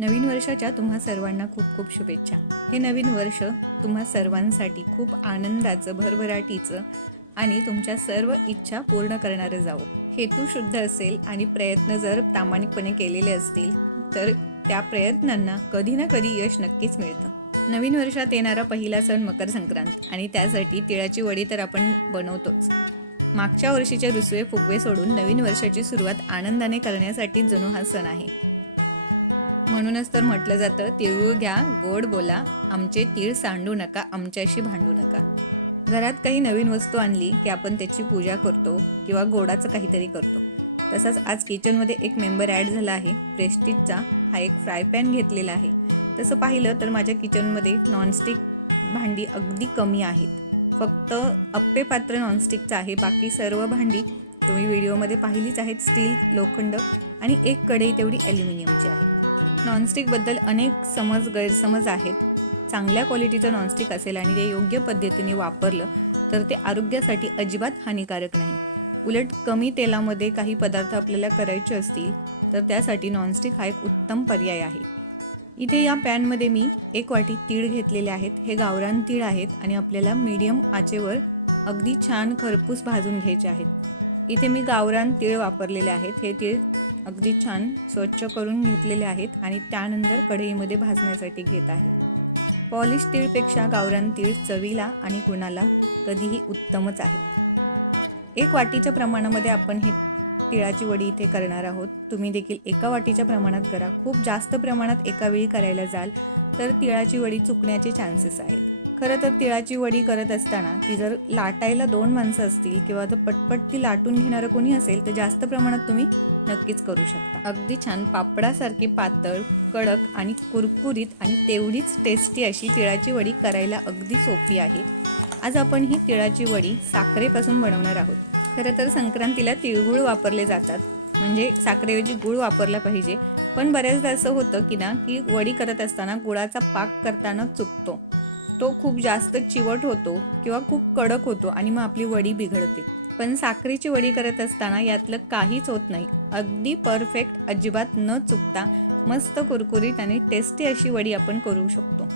नवीन वर्षाच्या तुम्हा सर्वांना खूप खूप शुभेच्छा. हे नवीन वर्ष तुम्हा सर्वांसाठी खूप आनंदाचं भरभराटीचं आणि तुमच्या सर्व इच्छा पूर्ण करणारं जावं. हेतू शुद्ध असेल आणि प्रयत्न जर प्रामाणिकपणे केलेले असतील तर त्या प्रयत्नांना कधी ना कधी यश नक्कीच मिळतं. नवीन वर्षात येणारा पहिला सण मकर संक्रांत आणि त्यासाठी तिळाची वडी तर आपण बनवतोच. मागच्या वर्षीचे रुसवे फुगवे सोडून नवीन वर्षाची सुरुवात आनंदाने करण्यासाठी जणू हा सण आहे. म्हणूनच तर म्हटलं जातं तिळगुळ घ्या गोड बोला आमचे तीळ सांडू नका आमच्याशी भांडू नका. घरात काही नवीन वस्तू आणली की आपण त्याची पूजा करतो किंवा गोडाचं काहीतरी करतो. तसंच आज किचनमध्ये एक मेंबर ॲड झाला आहे प्रेस्टिजचा हा एक फ्राय पॅन घेतलेला आहे. तसं पाहिलं तर माझ्या किचनमध्ये नॉनस्टिक भांडी अगदी कमी आहेत. फक्त अप्पे पात्र नॉनस्टिकचं आहे बाकी सर्व भांडी तुम्ही व्हिडिओमध्ये पाहिलीच आहेत स्टील लोखंड आणि एक कढई तेवढी ॲल्युमिनियमची आहे. नॉनस्टिकबद्दल अनेक समज गैरसमज आहेत. चांगल्या क्वालिटीचं नॉनस्टिक असेल आणि ते योग्य पद्धतीने वापरलं तर ते आरोग्यासाठी अजिबात हानिकारक नाही. उलट कमी तेलामध्ये काही पदार्थ आपल्याला करायचे असतील तर त्यासाठी नॉनस्टिक हा एक उत्तम पर्याय आहे. इथे या पॅनमध्ये मी एक वाटी तीळ घेतलेले आहेत. हे गावरान तीळ आहेत आणि आपल्याला मीडियम आचेवर अगदी छान खरपूस भाजून घ्यायचे आहेत. इथे मी गावरान तीळ वापरलेले आहेत. हे तीळ अगदी छान स्वच्छ करून घेतलेले आहेत आणि त्यानंतर कढईमध्ये भाजण्यासाठी घेत आहे. पॉलिश तीळपेक्षा गावरान तीळ चवीला आणि गुणाला कधीही उत्तमच आहे. एक वाटीच्या प्रमाणामध्ये आपण हे तिळाची वडी इथे करणार आहोत. तुम्ही देखील एका वाटीच्या प्रमाणात करा. खूप जास्त प्रमाणात एका वेळी करायला जाल तर तिळाची वडी चुकण्याचे चान्सेस आहेत. खरं तर तिळाची वडी करत असताना ती जर लाटायला दोन माणसं असतील किंवा जर पटपट ती लाटून घेणारं कोणी असेल तर जास्त प्रमाणात तुम्ही नक्कीच करू शकता. अगदी छान. पापडासारखी पातळ कडक आणि कुरकुरीत आणि तेवढीच टेस्टी अशी तिळाची वडी करायला अगदी सोपी आहे. आज आपण ही तिळाची वडी साखरेपासून बनवणार आहोत. खरं तर संक्रांतीला तिळगुळ वापरले जातात. म्हणजे साखरेऐवजी गुळ वापरला पाहिजे. पण बऱ्याचदा असं होतं की ना की वडी करत असताना गुळाचा पाक करताना चुकतो. तो खूप जास्त चिवट होतो किंवा खूप कडक होतो आणि मग आपली वडी बिघडते. पण साखरेची वडी करत असताना यातलं काहीच होत नाही. अगदी परफेक्ट अजिबात न चुकता मस्त कुरकुरीत आणि टेस्टी अशी वडी आपण करू शकतो.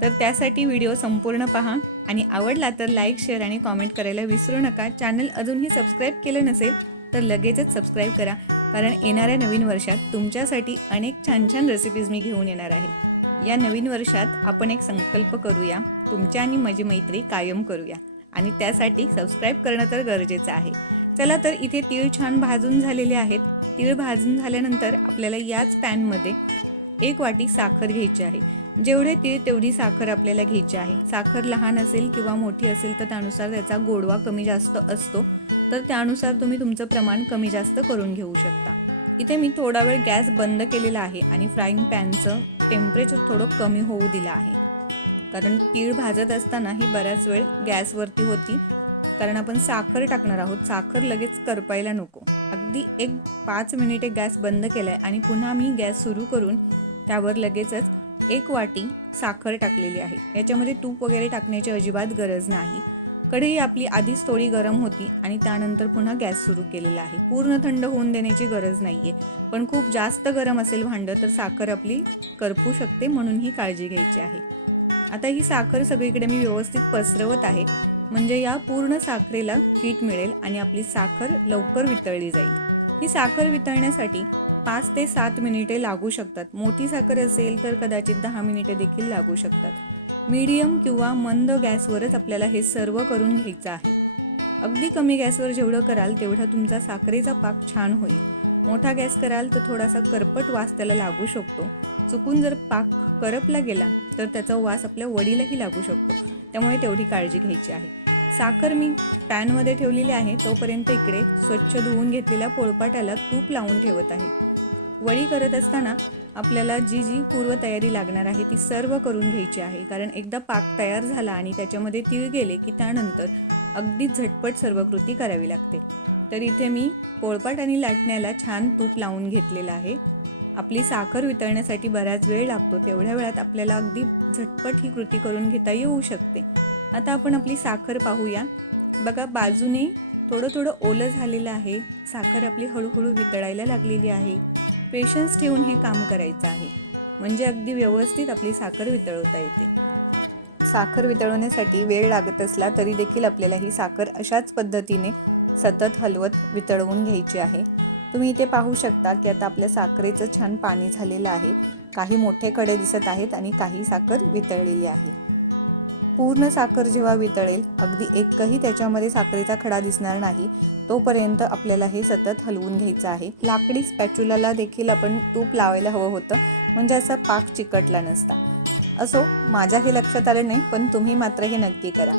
तर त्यासाठी व्हिडिओ संपूर्ण पहा आणि आवडला तर लाईक शेअर आणि कॉमेंट करायला विसरू नका. चॅनल अजूनही सबस्क्राईब केलं नसेल तर लगेचच सबस्क्राईब करा. कारण येणाऱ्या नवीन वर्षात तुमच्यासाठी अनेक छान छान रेसिपीज मी घेऊन येणार आहे. या नवीन वर्षात आपण एक संकल्प करूया. तुमच्या आणि माझी मैत्री कायम करूया. आणि त्यासाठी सबस्क्राईब करणं तर गरजेचं आहे. चला तर इथे तीळ छान भाजून झालेले आहेत. तीळ भाजून झाल्यानंतर आपल्याला याच पॅनमध्ये एक वाटी साखर घ्यायची आहे. जेवढे तीळ तेवढी साखर आपल्याला घ्यायची आहे. साखर लहान असेल किंवा मोठी असेल तर त्यानुसार त्याचा गोडवा कमी जास्त असतो. तर त्यानुसार तुम्ही तुमचं प्रमाण कमी जास्त करून घेऊ शकता. इथे मी थोडा वेळ गॅस बंद केलेला आहे आणि फ्राईंग पॅनचं टेम्परेचर थोडं कमी होऊ दिलं आहे. कारण तीळ भाजत असताना ही बऱ्याच वेळ गॅसवरती होती. कारण आपण साखर टाकणार आहोत. साखर लगेच करपायला नको. अगदी एक पाच मिनिटे गॅस बंद केला आहे आणि पुन्हा मी गॅस सुरू करून त्यावर लगेचच एक वाटी साखर टाकलेली आहे. याच्यामध्ये तूप वगैरे टाकण्याची अजिबात गरज नाही. कढई आपली आधीच थोडी गरम होती आणि त्यानंतर पुन्हा गॅस सुरू केलेला आहे. पूर्ण थंड होऊन देण्याची गरज नाही आहे पण खूप जास्त गरम असेल भांडं तर साखर आपली करपू शकते म्हणून ही काळजी घ्यायची आहे. आता ही साखर सगळीकडे मी व्यवस्थित पसरवत आहे. म्हणजे या पूर्ण साखरेला हीट मिळेल आणि आपली साखर लवकर वितळली जाईल. ही साखर वितळण्यासाठी पाच ते सात मिनिटे लागू शकतात. मोठी साखर असेल तर कदाचित दहा मिनिटे देखील लागू शकतात. मीडियम किंवा मंद गॅसवरच आपल्याला हे सर्व करून घ्यायचं आहे. अगदी कमी गॅसवर जेवढं कराल तेवढा तुमचा साखरेचा पाक छान होईल. मोठा गॅस कराल तर थोडासा करपट वास त्याला लागू शकतो. चुकून जर पाक करपला गेला तर त्याचा वास आपल्या वडीलाही लागू शकतो. त्यामुळे तेवढी काळजी घ्यायची आहे. साखर मी पॅनमध्ये ठेवलेली आहे तोपर्यंत इकडे स्वच्छ धुवून घेतलेल्या पोळपाटाला तूप लावून ठेवत आहे. वडी करत असताना आपल्याला जी जी पूर्वतयारी लागणार आहे ती सर्व करून घ्यायची आहे. कारण एकदा पाक तयार झाला आणि त्याच्यामध्ये तीळ गेले की त्यानंतर अगदी झटपट सर्व कृती करावी लागते. तर इथे मी पोळपाट आणि लाटण्याला छान तूप लावून घेतलेलं आहे. आपली साखर वितळण्यासाठी बराच वेळ लागतो. तेवढ्या वेळात आपल्याला अगदी झटपट ही कृती करून घेता येऊ शकते. आता आपण आपली साखर पाहूया. बघा बाजूने थोडं थोडं ओलं झालेलं आहे. साखर आपली हळूहळू वितळायला लागलेली आहे. पेशन्स ठेवून हे काम करायचं आहे. म्हणजे अगदी व्यवस्थित आपली साखर वितळवता येते. साखर वितळवण्यासाठी वेळ लागत असला तरी देखील आपल्याला ही साखर अशाच पद्धतीने सतत हलवत वितळवून घ्यायची आहे. तुम्ही इथे पाहू शकता की आता आपल्या साखरेचं छान पाणी झालेलं आहे. काही मोठे कडे दिसत आहेत आणि काही साखर वितळलेली आहे. पूर्ण साखर जेव्हा वितळेल अगदी एकही त्याच्यामध्ये साखरेचा खडा दिसणार नाही तोपर्यंत आपल्याला हे सतत हलवून घ्यायचं आहे. लाकडी स्पॅच्युलाला देखील आपण तूप लावायला हवं होतं म्हणजे असा पाक चिकटला नसता. असो माझ्या हे लक्षात आलं नाही पण तुम्ही मात्र हे नक्की करा.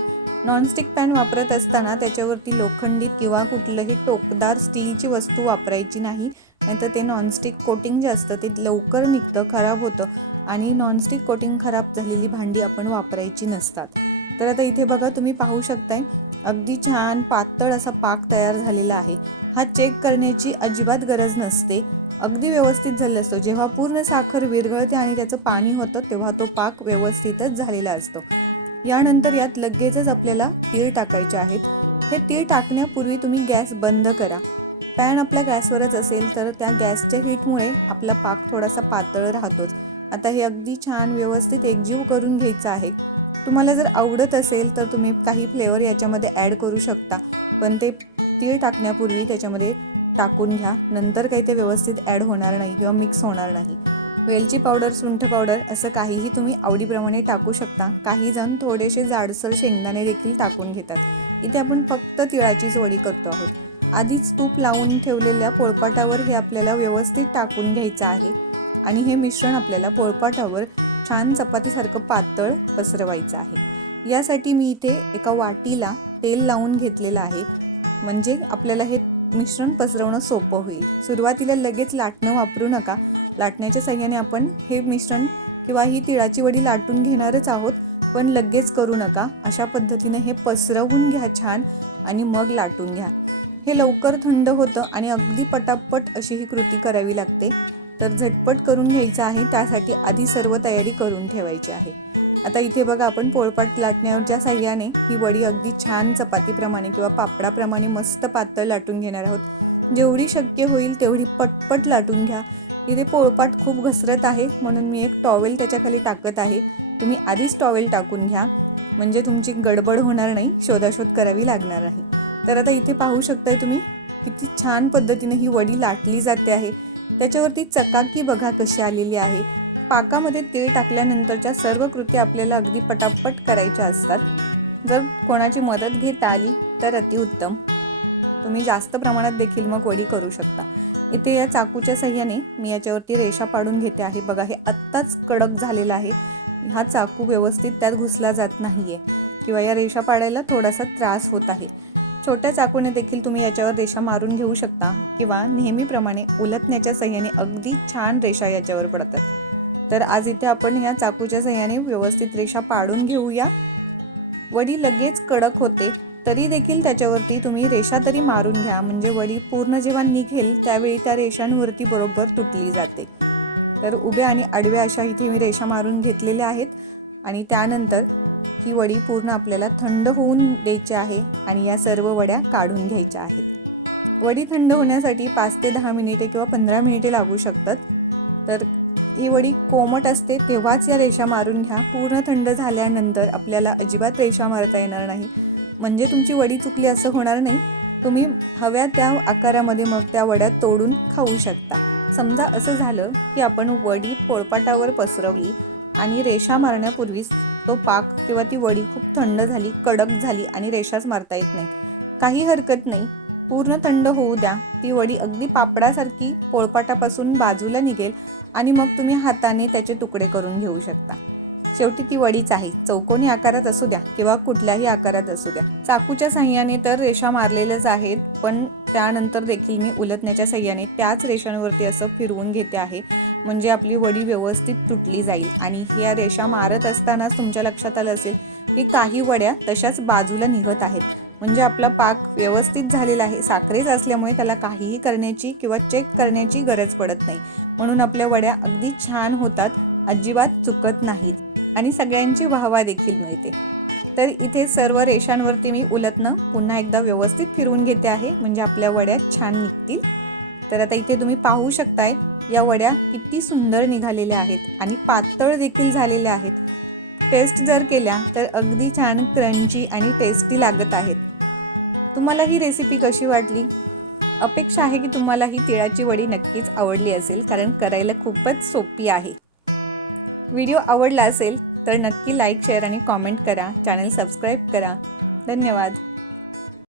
नॉनस्टिक पॅन वापरत असताना त्याच्यावरती लोखंडी किंवा कुठलंही टोकदार स्टीलची वस्तू वापरायची नाही. नाहीतर ते नॉनस्टिक कोटिंग जे असतं ते लवकर निघतं खराब होतं. आणि नॉनस्टिक कोटिंग खराब झालेली भांडी आपण वापरायची नसतात. तर आता इथे बघा तुम्ही पाहू शकताय अगदी छान पातळ असा पाक तयार झालेला आहे. हा चेक करण्याची अजिबात गरज नसते. अगदी व्यवस्थित झालेला असतो. जेव्हा पूर्ण साखर विरघळते आणि त्याचं पाणी होतं तेव्हा तो पाक व्यवस्थितच झालेला असतो. यानंतर यात लगेचच आपल्याला तीळ टाकायचे आहेत. हे तीळ टाकण्यापूर्वी तुम्ही गॅस बंद करा. पॅन आपल्या गॅसवरच असेल तर त्या गॅसच्या हीटमुळे आपला पाक थोडासा पातळ राहतोच. आता हे अगदी छान व्यवस्थित एकजीव करून घ्यायचं आहे. तुम्हाला जर आवडत असेल तर तुम्ही काही फ्लेवर याच्यामध्ये ॲड करू शकता. पण ते तीळ टाकण्यापूर्वी त्याच्यामध्ये टाकून घ्या. नंतर काही ते व्यवस्थित ॲड होणार नाही किंवा मिक्स होणार नाही. वेलची पावडर सुंठ पावडर असं काहीही तुम्ही आवडीप्रमाणे टाकू शकता. काही जण थोडेसे जाडसर शेंगदाणे देखील टाकून घेतात. इथे आपण फक्त तिळाचीच वडी करतो आहोत. आधीच तूप लावून ठेवलेल्या पोळपाटावर हे आपल्याला व्यवस्थित टाकून घ्यायचं आहे. आणि हे मिश्रण आपल्याला पोळपाटावर छान चपातीसारखं पातळ पसरवायचं आहे. यासाठी मी इथे एका वाटीला तेल लावून घेतलेलं आहे. म्हणजे आपल्याला हे मिश्रण पसरवणं सोपं होईल. सुरुवातीला लगेच लाटणं वापरू नका. लाटण्याच्या सहाय्याने आपण हे मिश्रण किंवा ही तिळाची वडी लाटून घेणारच आहोत पण लगेच करू नका. अशा पद्धतीने हे पसरवून घ्या छान आणि मग लाटून घ्या. हे लवकर थंड होतं आणि अगदी पटापट अशी ही कृती करावी लागते. तर झटपट करून घ्यायचं आहे त्यासाठी आधी सर्व तयारी करून ठेवायची आहे. आता इथे बघा आपण पोळपाट लाटण्याच्या साह्याने ही वडी अगदी छान चपातीप्रमाणे किंवा पापडाप्रमाणे मस्त पातळ लाटून घेणार आहोत. जेवढी शक्य होईल तेवढी पटपट लाटून घ्या. इथे पोळपाट खूप घसरत आहे म्हणून मी एक टॉवेल त्याच्याखाली टाकत आहे. तुम्ही आधीच टॉवेल टाकून घ्या. म्हणजे तुमची गडबड होणार नाही शोधाशोध करावी लागणार नाही. तर आता इथे पाहू शकताय तुम्ही किती छान पद्धतीने ही वडी लाटली जाते आहे. त्याच्यावरती चकाकी बघा कशी आलेली आहे. पाकामध्ये तीळ टाकल्यानंतरच्या सर्व कृती आपल्याला अगदी पटापट करायच्या असतात. जर कोणाची मदत घेता आली तर अतिउत्तम. तुम्ही जास्त प्रमाणात देखील मग वडी करू शकता. इथे या चाकूच्या सहाय्याने मी याच्यावरती रेषा पाडून घेते आहे. बघा हे आत्ताच कडक झालेला आहे. हा चाकू व्यवस्थित त्यात घुसला जात नाही आहे किंवा या रेषा पाडायला थोडासा त्रास होत आहे. छोट्या चाकूने देखील तुम्ही याच्यावर रेषा मारून घेऊ शकता किंवा नेहमीप्रमाणे उलटण्याच्या सहाय्याने अगदी छान रेषा याच्यावर पडतात. तर आज इथे आपण या चाकूच्या सहाय्याने व्यवस्थित रेषा पाडून घेऊया. वडी लगेच कडक होते. तरी देखील त्याच्यावरती तुम्ही रेषा तरी मारून घ्या. म्हणजे वडी पूर्ण जेव्हा निघेल त्यावेळी त्या रेषांवरती बरोबर तुटली जाते. तर उभ्या आणि आडव्या अशा इथे मी रेषा मारून घेतलेल्या आहेत. आणि त्यानंतर ही वडी पूर्ण आपल्याला थंड होऊन द्यायची आहे आणि या सर्व वड्या काढून घ्यायच्या आहेत. वडी थंड होण्यासाठी पाच ते दहा मिनिटे किंवा पंधरा मिनिटे लागू शकतात. तर ही वडी कोमट असते तेव्हाच या रेषा मारून घ्या. पूर्ण थंड झाल्यानंतर आपल्याला अजिबात रेषा मारता येणार नाही. म्हणजे तुमची वडी चुकली असं होणार नाही. तुम्ही हव्या त्या आकारामध्ये मग त्या वड्या तोडून खाऊ शकता. समजा असं झालं की आपण वडी पोळपाटावर पसरवली आणि रेषा मारण्यापूर्वीच तो पाक किंवा ती वडी खूप थंड झाली कडक झाली आणि रेषाच मारता येत नाही. काही हरकत नाही. पूर्ण थंड होऊ द्या. ती वडी अगदी पापडासारखी पोळपाटापासून बाजूला निघेल आणि मग तुम्ही हाताने त्याचे तुकडे करून घेऊ शकता. शेवटी ती वडीच आहे. चौकोनी आकारात असू द्या किंवा कुठल्याही आकारात असू द्या. चाकूच्या सहाय्याने तर रेषा मारलेल्याच आहेत पण त्यानंतर देखील मी उलटण्याच्या सहाय्याने त्याच रेषांवरती असं फिरवून घेते आहे. म्हणजे आपली वडी व्यवस्थित तुटली जाईल. आणि ह्या रेषा मारत असतानाच तुमच्या लक्षात आलं असेल की काही वड्या तशाच बाजूला निघत आहेत. म्हणजे आपला पाक व्यवस्थित झालेला आहे. साखरेच असल्यामुळे त्याला काहीही करण्याची किंवा चेक करण्याची गरज पडत नाही. म्हणून आपल्या वड्या अगदी छान होतात. अजिबात चुकत नाहीत आणि सगळ्यांची वाहवा देखील मिळते. तर इथे सर्व रेषांवरती मी उलटणं पुन्हा एकदा व्यवस्थित फिरवून घेते आहे म्हणजे आपल्या वड्या छान निघतील. तर आता इथे तुम्ही पाहू शकताय या वड्या किती सुंदर निघालेल्या आहेत आणि पातळ देखील झालेल्या आहेत. टेस्ट जर केल्या तर अगदी छान क्रंची आणि टेस्टी लागत आहेत. तुम्हाला ही रेसिपी कशी वाटली? अपेक्षा आहे की तुम्हाला ही तिळाची वडी नक्कीच आवडली असेल कारण करायला खूपच सोपी आहे. व्हिडिओ आवडला असेल तर नक्की लाईक शेअर आणि कॉमेंट करा. चॅनल सबस्क्राईब करा. धन्यवाद.